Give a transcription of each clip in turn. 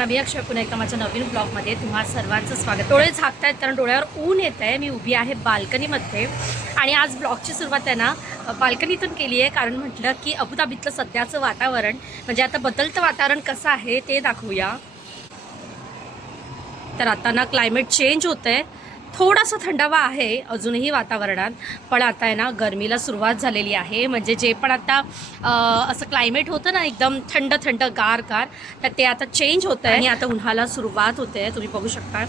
सर्वांना मी अक्षय पुन्हा एकदा माझ्या नवीन ब्लॉगमध्ये तुम्हा सर्वांचं स्वागत। डोळे झाकतायत कारण डोळ्यावर ऊन येत आहे। मी उभी आहे बाल्कनीमध्ये आणि आज ब्लॉगची सुरुवात आहे ना बाल्कनीतून केली आहे, कारण म्हटलं की अबुधाबीतलं सध्याचं वातावरण म्हणजे आता बदलतं वातावरण कसं आहे ते दाखवूया। तर आता ना क्लायमेट चेंज होतंय, थोडासा थंडावा आहे अजूनही वातावरणात, पण आता आहे ना गरमीला सुरुवात झालेली आहे। म्हणजे जे पण आता असं क्लायमेट होतं ना एकदम थंड थंड गार गार, तर ते आता चेंज होतं आहे आणि आता उन्हाला सुरुवात होते। तुम्ही बघू शकता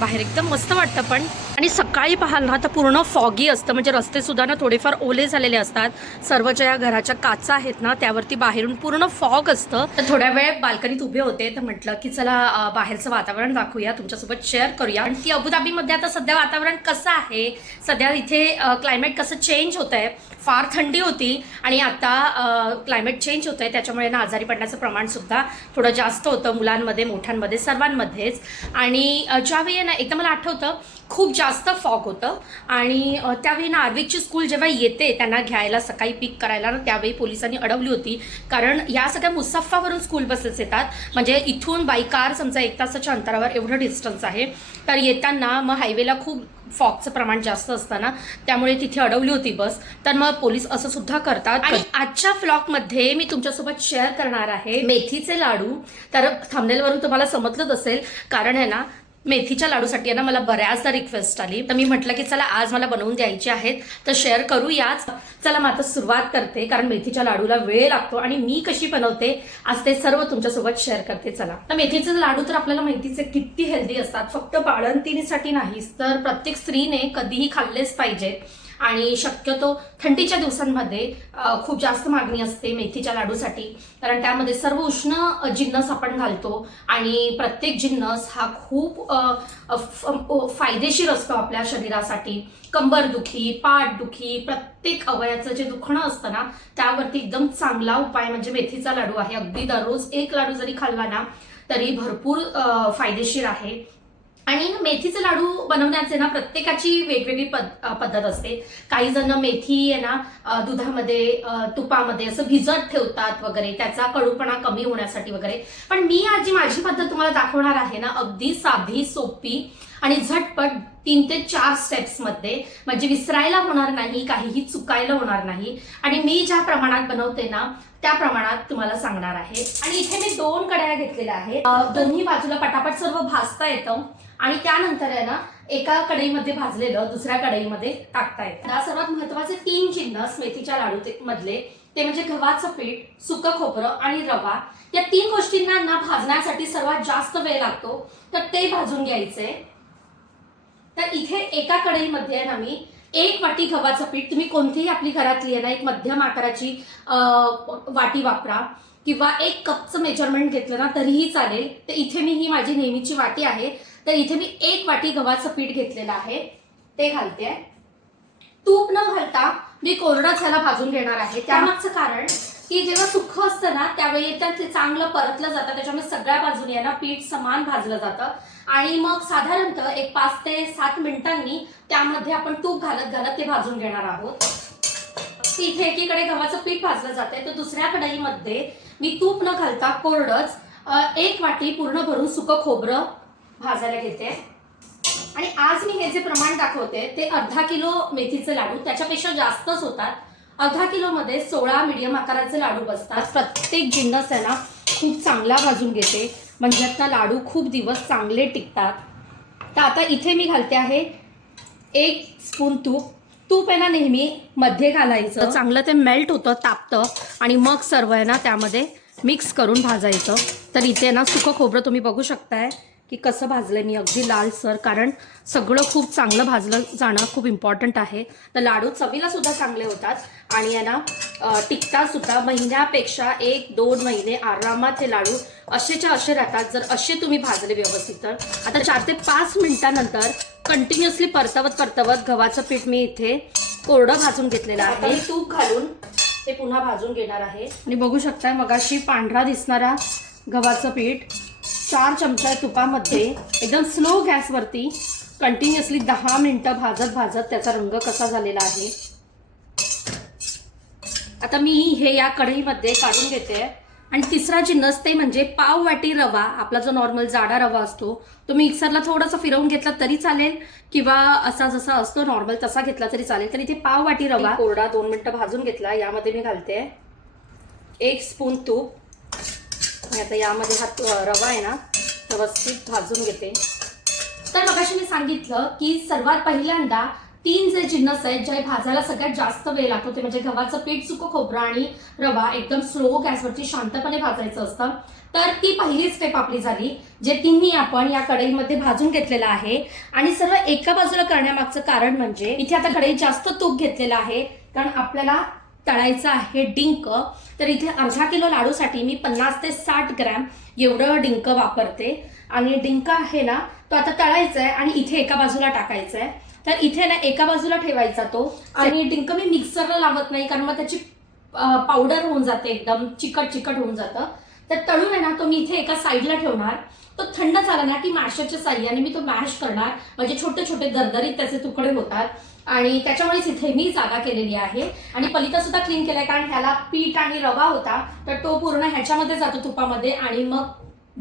बाहेर एकदम मस्त वाटतं पण, आणि सकाळी पाहाल ना तर पूर्ण फॉगी असतं, म्हणजे रस्ते सुद्धा ना थोडेफार ओले झालेले असतात। सर्व ज्या घराच्या काचा आहेत ना त्यावरती बाहेरून पूर्ण फॉग असतं। तर थोड्या वेळ बाल्कनीत उभे होते तर म्हटलं की चला बाहेरचं वातावरण दाखवूया, तुमच्यासोबत शेअर करूया। आणि ती अबुधाबीमध्ये आता सध्या वातावरण कसं आहे, सध्या इथे क्लायमेट कसं चेंज होत आहे। फार थंडी होती आणि आता क्लायमेट चेंज होत आहे, त्याच्यामुळे ना आजारी पडण्याचं प्रमाण सुद्धा थोडं जास्त होतं मुलांमध्ये मोठ्यांमध्ये सर्वांमध्येच। आणि ज्यावेळी ना एकदा मला आठवतं खूप जास्त फॉग होतं आणि त्यावेळी ना आर्विकची स्कूल जेव्हा येते त्यांना घ्यायला सकाळी पिक करायला ना, त्यावेळी पोलिसांनी अडवली होती, कारण या सगळ्या मुसफ्फावरून स्कूल बसेस येतात। म्हणजे इथून बाय कार समजा 1 तासाच्या अंतरावर एवढं डिस्टन्स आहे, तर येताना मग हायवेला खूप फॉगचं प्रमाण जास्त असतं ना, त्यामुळे तिथे अडवली होती बस। तर मग पोलीस असं सुद्धा करतात। आणि आजच्या व्लॉगमध्ये मी तुमच्यासोबत शेअर करणार आहे मेथीचे लाडू। तर थंबनेलवरून तुम्हाला समजलंच असेल, कारण आहे ना मेथीच्या लाडूसाठी आहे ना मला बऱ्याचदा रिक्वेस्ट आली, तर मी म्हटलं की चला आज मला बनवून द्यायचे आहेत तर शेअर करूयाच। चला मग आता सुरुवात करते, कारण मेथीच्या लाडूला वेळ लागतो आणि मी कशी बनवते आज ते सर्व तुमच्यासोबत शेअर करते। चला, तर मेथीचे लाडू तर आपल्याला माहितीच आहे किती हेल्दी असतात, फक्त बाळंतिणीसाठी नाहीच तर प्रत्येक स्त्रीने कधीही खाल्लेच पाहिजे। आणि शक्यतो थंडीच्या दिवसांमध्ये खूप जास्त मागणी असते मेथीच्या लाडूसाठी, कारण त्यामध्ये सर्व उष्ण जिन्नस आपण घालतो आणि प्रत्येक जिन्नस हा खूप फायदेशीर असतो आपल्या शरीरासाठी। कंबरदुखी, पाठदुखी, प्रत्येक अवयवाचं जे दुखणं असतं ना त्यावरती एकदम चांगला उपाय म्हणजे मेथीचा लाडू आहे। अगदी दररोज 1 लाडू जरी खाल्ला ना तरी भरपूर फायदेशीर आहे। आणि मेथीचे लाडू बनवण्याचे ना प्रत्येकाची वेगवेगळी पद्धत असते। काही जण मेथी आहे ना दुधामध्ये तुपामध्ये असं भिजत ठेवतात वगैरे, त्याचा कडूपणा कमी होण्यासाठी वगैरे। पण मी आज जी माझी पद्धत तुम्हाला दाखवणार आहे ना अगदी साधी सोपी आणि झटपट 3 ते 4 स्टेप्स मध्ये, म्हणजे विसरायला होणार नाही, काहीही चुकायला होणार नाही। आणि मी ज्या प्रमाणात बनवते ना त्या प्रमाणात तुम्हाला सांगणार आहे। आणि इथे मी 2 कढया घेतलेल्या आहेत, दोन्ही बाजूला पटापट सर्व भाजता येतं आणि त्यानंतर आहे ना एका कढईमध्ये भाजलेलं दुसऱ्या कढईमध्ये टाकता येतं। सर्वात महत्वाचे 3 जिन्नस मेथीच्या लाडू मधले ते म्हणजे गव्हाचं पीठ, सुकं खोबरं आणि रवा। या 3 गोष्टींना ना भाजण्यासाठी सर्वात जास्त वेळ लागतो, तर ते भाजून घ्यायचे। तर इथे एका कढईमध्ये ना मी 1 वाटी गव्हाचं पीठ, तुम्ही कोणतीही आपली घरातली आहे ना एक मध्यम आकाराची वाटी वापरा, किंवा 1 कपचं मेजरमेंट घेतलं ना तरीही चालेल। तर इथे मी ही माझी नेहमीची वाटी आहे, तर इथे मी 1 वाटी गव्हाचं पीठ घेतलेलं आहे ते घालते। तूप न घालता मी कोरडंच ह्याला भाजून घेणार आहे। त्यामागचं कारण की जेव्हा सुखं असतं ना त्यावेळी ते चांगलं परतलं जातं, त्याच्यामुळे सगळ्या बाजूने ना पीठ समान भाजलं जातं आणि मग साधारणतः 5 ते 7 मिनिटांनी त्यामध्ये आपण तूप घालत घालत ते भाजून घेणार आहोत। इथे एकीकडे गव्हाचं पीठ भाजलं जाते, तर दुसऱ्या कढईमध्ये मी तूप न घालता कोरडंच 1 वाटी पूर्ण भरून सुकं खोबरं भाजायला घेते। आणि आज मी हे जे प्रमाण दाखवते ते अर्धा किलो मेथीचे लाडू, त्याच्यापेक्षा जास्तच होतात। अर्धा किलो मध्ये 16 मीडियम आकाराचे लाडू बसतात। प्रत्येक जिन्नस आहे ना खूप चांगला भाजून घेते, म्हणजे आता लाडू खूप दिवस चांगले टिकतात। तर आता इथे मी घालते आहे 1 स्पून तूप। तूप आहे ना नेहमी मध्ये घालायचं, चांगलं ते मेल्ट होतं, तापतं आणि मग सर्व आहे ना त्यामध्ये मिक्स करून भाजायचं। तर इथे ना सुकं खोबरं तुम्ही बघू शकताय की कसं भाजलंय मी अगदी लालसर, कारण सगळं खूप चांगलं भाजलं जाणं खूप इम्पॉर्टंट आहे। तर लाडू चवीला सुद्धा चांगले होतात आणि आहे ना टिकतात सुद्धा, महिन्यापेक्षा 1-2 महिने आरामात हे लाडू असेच्या असे राहतात जर असे तुम्ही भाजले व्यवस्थित। तर आता 4 ते 5 मिनिटांनंतर कंटिन्युअसली परतवत गव्हाचं पीठ मी इथे कोरडं भाजून घेतलेलं आहे। तूप घालून ते पुन्हा भाजून घेणार आहे आणि बघू शकताय मगाशी पांढरा दिसणारा गव्हाचं पीठ 4 चमचा तुपामध्ये एकदम स्लो गॅसवरती कंटिन्युअसली 10 मिनिटं भाजत त्याचा रंग कसा झालेला आहे। आता मी हे या कढईमध्ये काढून घेते आणि तिसरा जिन्नस ते म्हणजे पाव वाटी रवा, आपला जो नॉर्मल जाडा रवा असतो तो मिक्सरला थोडासा फिरवून घेतला तरी चालेल, किंवा असा जसा असतो नॉर्मल तसा घेतला तरी चालेल. तर इथे पाव वाटी रवा कोरडा 2 मिनिटं भाजून घेतला. यामध्ये मी घालते 1 स्पून तूप. आणि आता यामध्ये हा रवा आहे ना व्यवस्थित भाजून घेते. तर मगाशी मी सांगितलं की सर्वात पहिल्यांदा 3 जे जिन्नस आहेत जे भाजायला सगळ्यात जास्त वेळ लागतो ते म्हणजे गव्हाचं पीठ, सुकं खोबरं आणि रवा एकदम स्लो गॅसवरती शांतपणे भाजायचं असतं. तर ती पहिली स्टेप आपली झाली, जे तिन्ही आपण या कढईमध्ये भाजून घेतलेलं आहे. आणि सर्व एका बाजूला करण्यामागचं कारण म्हणजे इथे आता कढईत जास्त तूप घेतलेलं आहे कारण आपल्याला तळायचं आहे डिंक. तर इथे अर्धा किलो लाडूसाठी मी 50 ते 60 ग्रॅम एवढं डिंक वापरते. आणि डिंक आहे ना तो आता तळायचा आहे आणि इथे एका बाजूला टाकायचा आहे. तर इथे ना एका बाजूला ठेवायचा तो. आणि डिंक मी मिक्सरला लावत नाही कारण मग त्याची पावडर होऊन जाते, एकदम चिकट चिकट होऊन जातं. तर तळून आहे ना तो मी इथे एका साईडला ठेवणार. तो थंड झाला ना की मॅशरच्या साह्याने मी तो मॅश करणार, म्हणजे छोटे छोटे दरदरीत त्याचे तुकडे होतात. आणि त्याच्यामुळेच इथे मी जागा केलेली आहे. आणि पलिता सुद्धा क्लीन केलाय कारण ह्याला पीठ आणि रवा होता तर तो पूर्ण ह्याच्यामध्ये जातो तुपामध्ये आणि मग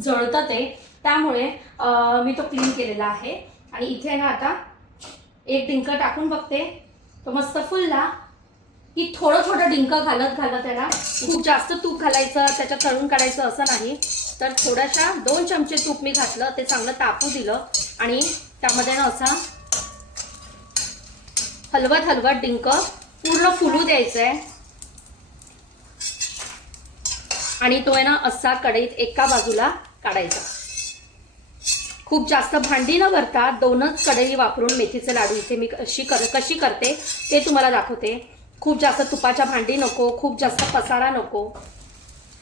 जळतं ते, त्यामुळे मी तो क्लीन केलेला आहे. आणि इथे ना आता एक डिंक टाकून बघते, तो मस्त फुलला की थोडं थोडं डिंक घालत घालत त्याला खूप जास्त तूप घालायचं, त्याच्यात तळून काढायचं असं नाही. तर थोड्याशा 2 चमचे तूप मी घातलं, ते चांगलं तापू दिलं आणि त्यामध्ये ना असा हलवत हलवत डिंक पूर्ण फुलू द्यायचंय. आणि तो आहे ना असा कढईत एका बाजूला काढायचा. खूप जास्त भांडी न भरता 2च कढई वापरून मेथीचे लाडू इथे मी कशी करते ते तुम्हाला दाखवते. खूप जास्त तुपाच्या भांडी नको, खूप जास्त पसारा नको.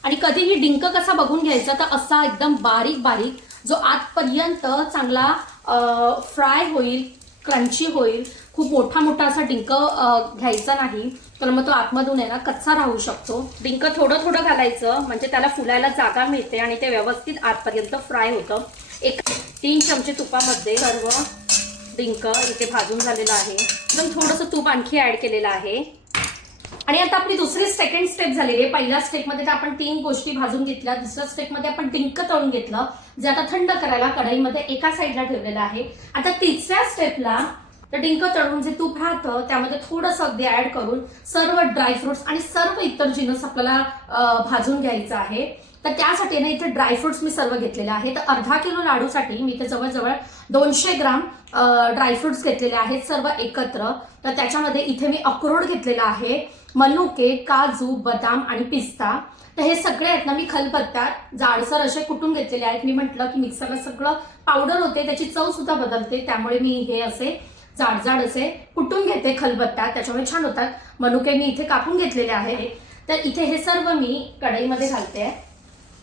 आणि कधीही डिंक कसा बघून घ्यायचा तर असा एकदम बारीक बारीक जो आतपर्यंत चांगला फ्राय होईल, क्रंची होईल. खूप मोठा मोठा असा डिंक घ्यायचा नाही तर मग तो आतमधून आहे ना कच्चा राहू शकतो. डिंक थोडं थोडं घालायचं म्हणजे त्याला फुलायला जागा मिळते आणि ते व्यवस्थित आतपर्यंत फ्राय होतं. 3 चमचे तुपामध्ये सर्व डिंक इथे भाजून झालेलं आहे. एकदम थोडंसं तूप आणखी ऍड केलेलं आहे. आणि आता आपली सेकंड स्टेप झालेली आहे. पहिल्या स्टेपमध्ये आपण 3 गोष्टी भाजून घेतल्या, दुसऱ्या स्टेपमध्ये आपण डिंक तळून घेतलं जे आता थंड करायला कढईमध्ये एका साईडला ठेवलेलं आहे. आता तिसऱ्या स्टेपला तर डिंक तळून जे तूप राहतं त्यामध्ये थोडंसं अगदी ऍड करून सर्व ड्रायफ्रुट्स आणि सर्व इतर जिन्नस आपल्याला भाजून घ्यायचं आहे. तर त्यासाठी ना इथे ड्रायफ्रुट्स मी सर्व घेतलेले आहेत. तर अर्धा किलो लाडूसाठी मी इथे जवळजवळ 200 ग्राम ड्रायफ्रुट्स घेतलेले आहेत सर्व एकत्र. तर त्याच्यामध्ये इथे मी अक्रोड घेतलेला आहे, मनुके, काजू, बदाम आणि पिस्ता. तर हे सगळे आहेत ना मी खलबत्त्यात जाडसर असे कुटून घेतलेले आहेत. मी म्हटलं की मिक्सरला सगळं पावडर होते, त्याची चव सुद्धा बदलते, त्यामुळे मी हे असे जाड जाड असे कुटून घेते खलबत्त्यात, त्याच्यामुळे छान होतात. मनुके मी इथे कापून घेतलेले आहेत. तर इथे हे सर्व मी कढईमध्ये घालते.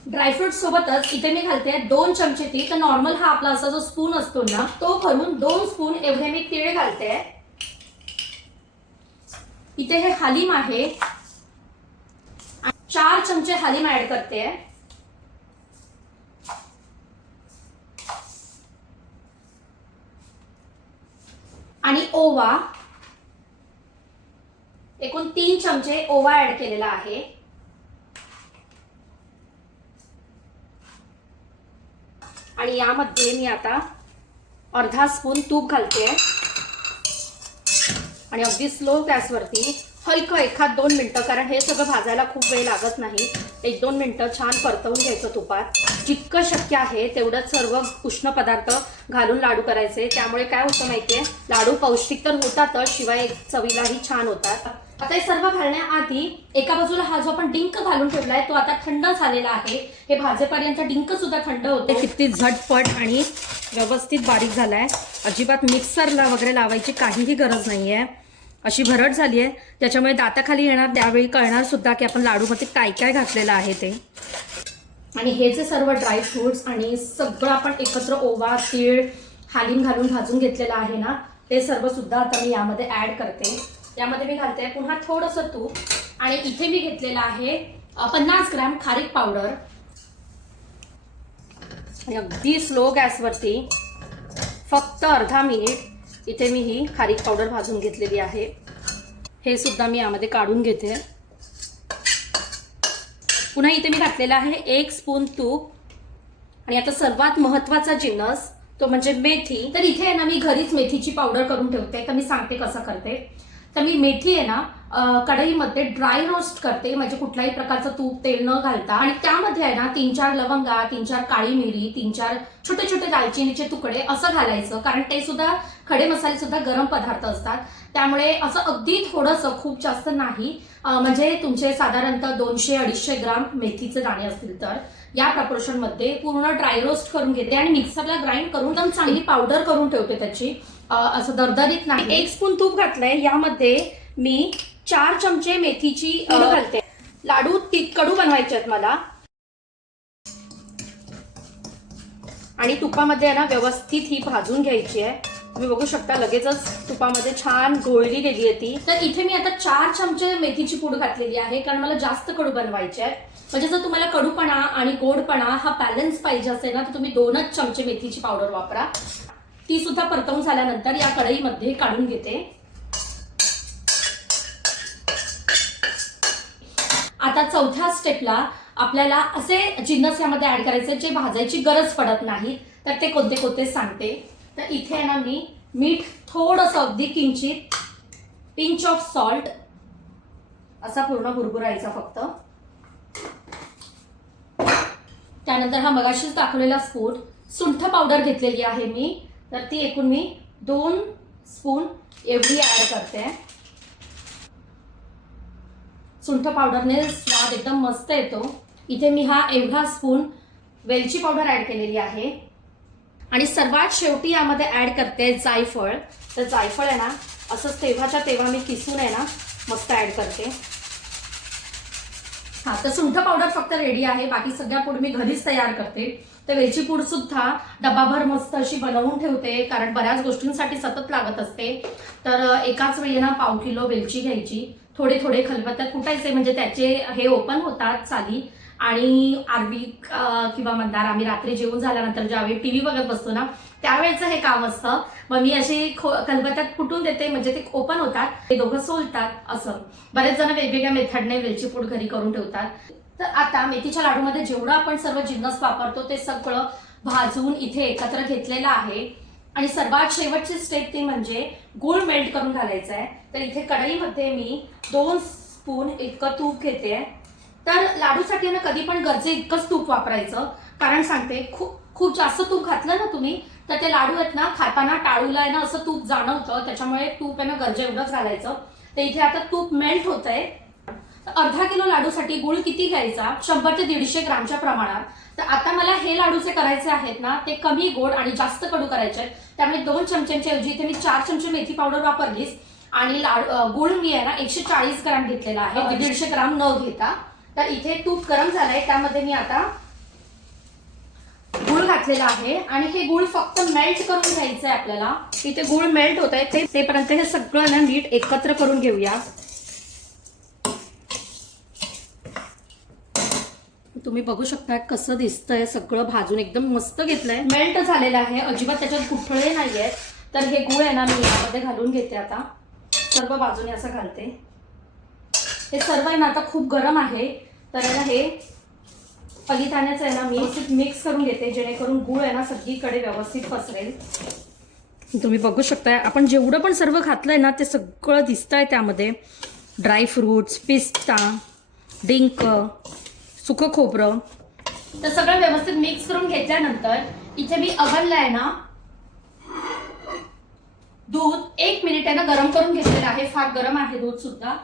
ड्रायफ्रुट सोबतच इथे मी घालते 2 चमचे तीळ. तर नॉर्मल हा आपला असा जो स्पून असतो ना तो भरून 2 स्पून एवढे मी तीळ घालते. इथे हे हलीम आहे, 4 चमचे हलीम ऍड करते. आणि ओवा, एकूण 3 चमचे ओवा ऍड केलेला आहे. आणि यामध्ये मी आता अर्धा स्पून तूप घालते आणि अगदी स्लो गॅसवरती हलकं 1-2 मिनिटं, कारण हे सगळं भाजायला खूप वेळ लागत नाही, 1-2 मिनिटं छान परतवून घ्यायचं तुपात. जितकं शक्य आहे तेवढंच सर्व उष्ण पदार्थ घालून लाडू करायचे. त्यामुळे काय होतं माहितीये, लाडू पौष्टिक तर होतातच शिवाय चवीलाही छान होतात. आता हे सर्व घालण्याआधी एका बाजूला हा जो आपण डिंक घालून ठेवलाय तो आता थंड झालेला आहे. हे भाजेपर्यंत डिंक सुद्धा थंड होते. किती झटपट आणि व्यवस्थित बारीक झालाय, अजिबात मिक्सरला वगैरे लावायची काहीही गरज नाहीये. अशी भरट झाली आहे, त्याच्यामुळे दाताखाली येणार त्यावेळी कळणार सुद्धा की आपण लाडूमध्ये काय काय घातलेलं आहे ते. आणि हे जे सर्व ड्रायफ्रुट्स आणि सगळं आपण एकत्र ओवा, तीळ, हालीम घालून भाजून घेतलेलं आहे ना ते सर्व सुद्धा आता मी यामध्ये ऍड करते. यामध्ये मी घालते पुन्हा थोडंसं तूप आणि इथे मी घेतलेलं आहे 50 ग्रॅम खारीक पावडर. आणि अगदी स्लो गॅसवरती फक्त अर्धा मिनिट इथे मी ही खारीक पावडर भाजून घेतलेली आहे. हे सुद्धा मी यामध्ये काढून घेते. पुन्हा इथे मी घातलेला आहे 1 स्पून तूप. आणि आता सर्वात महत्वाचा जिन्नस तो म्हणजे मेथी. तर इथे आहे ना मी घरीच मेथीची पावडर करून ठेवते. तर मी सांगते कसं करते. तर मी मेथी आहे ना कढईमध्ये ड्राय रोस्ट करते, म्हणजे कुठल्याही प्रकारचं तूप तेल न घालता. आणि त्यामध्ये आहे ना 3-4 लवंगा, 3-4 काळी मिरी, 3-4 छोटे छोटे दालचिनीचे तुकडे असं घालायचं, कारण ते सुद्धा खडे मसाले सुद्धा गरम पदार्थ असतात. त्यामुळे असं अगदी थोडंसं, खूप जास्त नाही, म्हणजे तुमचे साधारणतः 200-250 ग्राम मेथीचे दाणे असतील तर या प्रपोर्शन मध्ये पूर्ण ड्राय रोस्ट करून घेते आणि मिक्सरला ग्राइंड करून एकदम चांगली पावडर करून ठेवते त्याची, असं दरदरीत नाही. 1 स्पून तूप घातलंय. यामध्ये मी 4 चमचे मेथीची घालते. लाडू कडू बनवायचे आहेत मला. आणि तुपामध्ये ना व्यवस्थित ही भाजून घ्यायची आहे. तुम्ही बघू शकता लगेचच तुपामध्ये छान गोळली गेली आहे ती. तर इथे मी आता 4 चमचे मेथीची पूड घातलेली आहे, कारण मला जास्त कडू बनवायचे आहे. म्हणजे जर तुम्हाला कडूपणा आणि गोडपणा हा बॅलन्स पाहिजे असेल ना, तर तुम्ही 2च चमचे मेथीची पावडर वापरा. ती सुद्धा परतवून झाल्यानंतर या कढईमध्ये काढून घेते. आता चौथ्या स्टेपला आपल्याला असे जिन्नस यामध्ये ऍड करायचे जे भाजायची गरज पडत नाही. तर ते कोणते कोणते सांगते. तर इथे आहे ना मी मीठ थोडंसं, अगदी किंचित, पिंच ऑफ सॉल्ट, असा पूर्ण भुरभुरायचा फक्त. त्यानंतर हा मगाशीच दाखवलेला स्पून सुंठ पावडर घेतलेली आहे मी. तर ती एकूण मी 2 स्पून एवढी ऍड करते. सुंठ पावडरने स्वाद एकदम मस्त येतो. इथे मी हा एवढा स्पून वेलची पावडर ऍड केलेली आहे. आणि सर्वात शेवटी यामध्ये ऍड करते जायफळ. तर जायफळ आहे ना असंच तेव्हाच्या तेव्हा मी किसून आहे ना मस्त ऍड करते. हा, तर सुंठ पावडर फक्त रेडी आहे, बाकी सगळ्या पूड मी घरीच तयार करते. तर वेलची पूड सुद्धा डबाभर मस्त अशी बनवून ठेवते, कारण बऱ्याच गोष्टींसाठी सतत लागत असते. तर एकाच वेळी ना 1/2 किलो वेलची घ्यायची, थोडे थोडे खलबत्त्यात कुटायचे, म्हणजे त्याचे हे ओपन होतात साली. आणि आरवी किंवा मंदार आम्ही रात्री जेवून झाल्यानंतर ज्यावेळी टीव्ही बघत बसतो ना त्यावेळेचं हे काम असतं. मग मी अशी खलबत्त्यात कुटून देते, म्हणजे ते ओपन होतात, ते दोघं सोलतात. असं बरेच जण वेगवेगळ्या मेथडने वेलची पूड घरी करून ठेवतात. तर आता मेथीच्या लाडूमध्ये जेवढं आपण सर्व जिन्नस वापरतो ते सगळं भाजून इथे एकत्र घेतलेलं आहे. आणि सर्वात शेवटची स्टेप ती म्हणजे गूळ मेल्ट करून घालायचा आहे. तर इथे कढईमध्ये मी 2 स्पून इतकं तूप घेते. तर लाडूसाठी ना कधी पण गरजे इतकंच तूप वापरायचं, कारण सांगते खूप जास्त तूप घातलं ना तुम्ही तर ते लाडू आहेत ना खाताना टाळूला आहे ना असं तूप जाणवतं. त्याच्यामुळे तूप आहे ना गरजे एवढंच घालायचं. तर इथे आता तूप मेल्ट होत आहे. अर्धा किलो लाडूसाठी गुळ किती घ्यायचा? 100 ते 150 ग्रामच्या प्रमाणात. तर आता मला हे लाडू जे करायचे आहेत ना ते कमी गोड आणि जास्त कडू करायचे आहेत. त्यामुळे 2 चमच्यांच्या ऐवजी इथे मी 4 चमचे मेथी पावडर वापरलीस. आणि गुळ मी आहे ना 140 ग्राम घेतलेला आहे, 150 ग्राम न घेता. तर इथे तूप गरम झालंय, त्यामध्ये मी आता गुळ घातलेला आहे. आणि हे गुळ फक्त मेल्ट करून घ्यायचं आहे आपल्याला. इथे गुळ मेल्ट होत आहे तेपर्यंत हे सगळं ना नीट एकत्र करून घेऊया. तुम्ही बघू शकता कसं दिसतंय, सगळं भाजून एकदम मस्त घेतलंय, मेल्ट झालेलं आहे, अजिबात त्याच्यात गुठळे नाहीये. तर हे गुळ आहे ना मी यामध्ये घालून घेते. आता सर्व बाजूने असं घालते. हे सर्व आहे ना आता खूप गरम आहे, तर आहे ना हे पलिताण्याचं आहे ना मी मिक्स करून घेते, जेणेकरून गुळ आहे ना सगळीकडे व्यवस्थित पसरेल. तुम्ही बघू शकताय आपण जेवढं पण सर्व घातलंय ना ते सगळं दिसतंय त्यामध्ये. ड्रायफ्रुट्स, पिस्ता, डिंक, सुकं खोबरं, तर सगळं व्यवस्थित मिक्स करून घेतल्यानंतर इथे मी अव्हनला आहे ना दूध 1 मिनिट आहे ना गरम करून घेतलेलं आहे. फार गरम आहे दूध सुद्धा.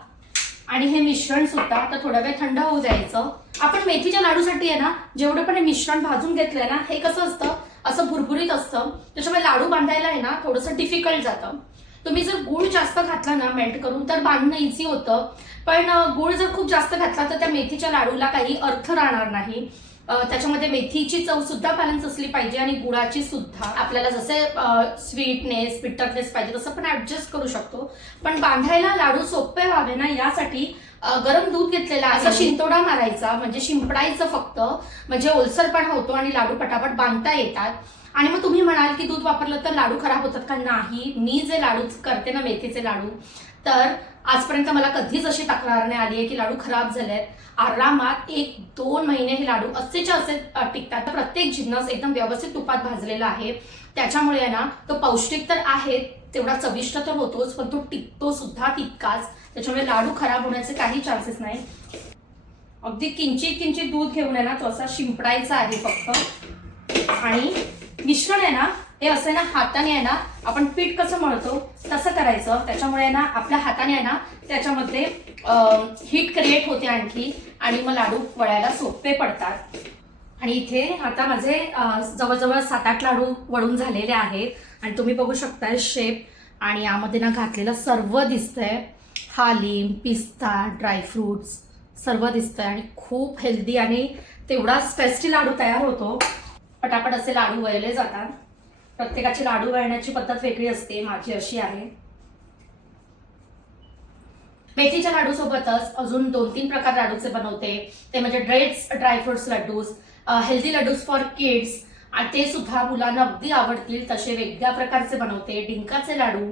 आणि हे मिश्रण सुद्धा आता थोडा वेळ थंड होऊ द्यायचं. आपण मेथीच्या लाडूसाठी आहे ना जेवढं पण हे मिश्रण भाजून घेतलंय ना हे कसं असतं, असं भुरभुरीत असतं, त्याच्यामुळे लाडू बांधायला आहे ना थोडंसं डिफिकल्ट जातं. तुम्ही जर गुळ जास्त घातला ना मेल्ट करून तर बांधणं इझी होतं. पण गुळ जर खूप जास्त घातला तर त्या मेथीच्या लाडूला काही अर्थ राहणार नाही. त्याच्यामध्ये मेथीची चव सुद्धा बॅलन्स असली पाहिजे आणि गुळाची सुद्धा. आपल्याला जसे स्वीटनेस बिटरनेस पाहिजे तसं पण ऍडजस्ट करू शकतो. पण बांधायला लाडू सोपे व्हावे ना यासाठी गरम दूध घेतलेला असं शिंतोडा मारायचा, म्हणजे शिंपडायचं फक्त, म्हणजे ओलसरपणा होतो आणि लाडू पटापट बांधता येतात. आणि मग तुम्ही म्हणाल की दूध वापरलं तर लाडू खराब होतात का? नाही, मी जे लाडू करते ना मेथीचे लाडू, तर आजपर्यंत मला कधीच अशी तक्रार नाही आली आहे की लाडू खराब झालेत. आरामात 1-2 महिने हे लाडू असेच्या असे टिकतात. प्रत्येक जिन्नस एकदम व्यवस्थित तुपात भाजलेला आहे, त्याच्यामुळे आहे ना तो पौष्टिक तर आहे, तेवढा चविष्ट तर होतोच, पण तो टिकतो सुद्धा तितकाच. त्याच्यामुळे लाडू खराब होण्याचे काही चान्सेस नाही. अगदी किंचित किंचित दूध घेऊन आहे ना तो असा शिंपडायचा आहे फक्त. आणि मिश्रण आहे ना हे असं आहे ना हाताने आहे ना आपण पीठ कसं मळतो तसं करायचं. त्याच्यामुळे आहे ना आपल्या हाताने आहे ना त्याच्यामध्ये हीट क्रिएट होते आणखी, आणि मग लाडू वळायला सोपे पडतात. आणि इथे आता माझे जवळजवळ 7-8 लाडू वळून झालेले आहेत. आणि तुम्ही बघू शकताय शेप, आणि यामध्ये ना घातलेलं सर्व दिसतंय. हालिम, पिस्ता, ड्रायफ्रुट्स सर्व दिसतंय, आणि खूप हेल्दी आणि तेवढाच टेस्टी लाडू तयार होतो. पटापट असे लाडू वळले जातात. प्रत्येकाची लाडू वळण्याची पद्धत वेगळी असते, माझी अशी आहे. मेथीच्या लाडू सोबतच अजून 2-3 प्रकार लाडूचे बनवते, ते म्हणजे dates dry fruits laddoos, healthy laddoos for kids, आणि ते सुद्धा मुलांना अगदी आवडतील तसे वेगळ्या प्रकारचे बनवते. डिंकाचे लाडू,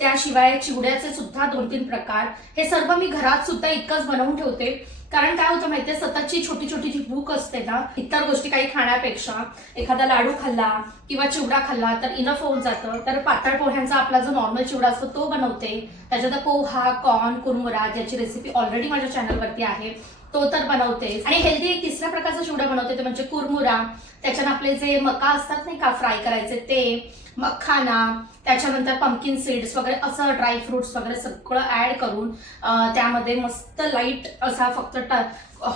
त्याशिवाय चिवड्याचे सुद्धा 2-3 प्रकार. हे सर्व मी घरात सुद्धा इतकंच बनवून ठेवते, कारण काय होतं माहितीये, सततची छोटी छोटी जी भूक असते ना, इतर गोष्टी काही खाण्यापेक्षा एखादा लाडू खाल्ला किंवा चिवडा खाल्ला तर इनफ होऊन जातं. तर पातळ पोह्यांचा आपला जो नॉर्मल चिवडा असतो तो बनवते. त्याच्यात पोहा, कॉर्न, कुरमुरा, ज्याची रेसिपी ऑलरेडी माझ्या चॅनलवरती आहे, तो तर बनवते. आणि हेल्दी एक तिसऱ्या प्रकारचा चिवडा बनवते, ते म्हणजे कुरमुरा. त्याच्यानं आपले जे मका असतात नाही का फ्राय करायचे ते, मखाना, त्याच्यानंतर पंपकिन सीड्स वगैरे असं ड्रायफ्रुट्स वगैरे सगळं ऍड करून त्यामध्ये मस्त लाईट असा फक्त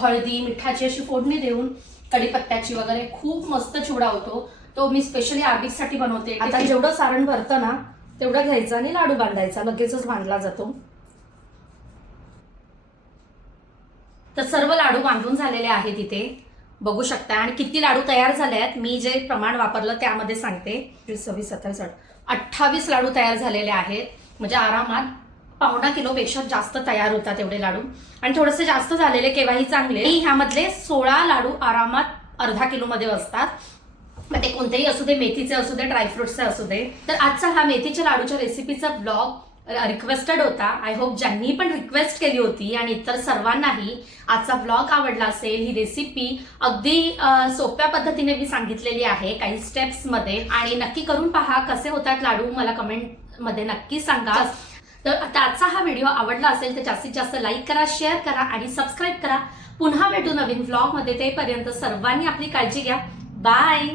हळदी मिठाची अशी फोडणी देऊन कढीपत्त्याची वगैरे खूप मस्त चिवडा होतो. तो मी स्पेशली आर्बिकसाठी बनवते. आता जेवढं सारण भरतं ना तेवढं घ्यायचं आणि लाडू बांधायचा, लगेचच बांधला जातो. तर सर्व लाडू बांधून झालेले आहेत इथे बघू शकता. आणि किती लाडू तयार झाले आहेत मी जे प्रमाण वापरलं त्यामध्ये सांगते. 26, 27, 28 लाडू तयार झालेले आहेत. म्हणजे आरामात 1.25 किलोपेक्षा जास्त तयार होतात एवढे लाडू. आणि थोडेसे जास्त झालेले केव्हाही चांगले. ह्यामधले 16 लाडू आरामात अर्धा किलोमध्ये असतात. मग ते कोणतेही असू दे, मेथीचे असू दे, ड्रायफ्रुट्सचे असू दे. तर आजचा हा मेथीच्या लाडूच्या रेसिपीचा ब्लॉग रिक्वेस्टेड होता. आय होप ज्यांनी पण रिक्वेस्ट केली होती आणि इतर सर्वांनाही आजचा ब्लॉग आवडला असेल. ही रेसिपी अगदी सोप्या पद्धतीने मी सांगितलेली आहे, काही स्टेप्स मध्ये. आणि नक्की करून पहा कसे होतात लाडू, मला कमेंट मध्ये नक्की सांगा. तर आता आजचा हा व्हिडिओ आवडला असेल तर जास्तीत जास्त लाईक करा, शेअर करा आणि सबस्क्राईब करा. पुन्हा भेटू नवीन व्लॉग मध्ये. तेपर्यंत सर्वांनी आपली काळजी घ्या. बाय.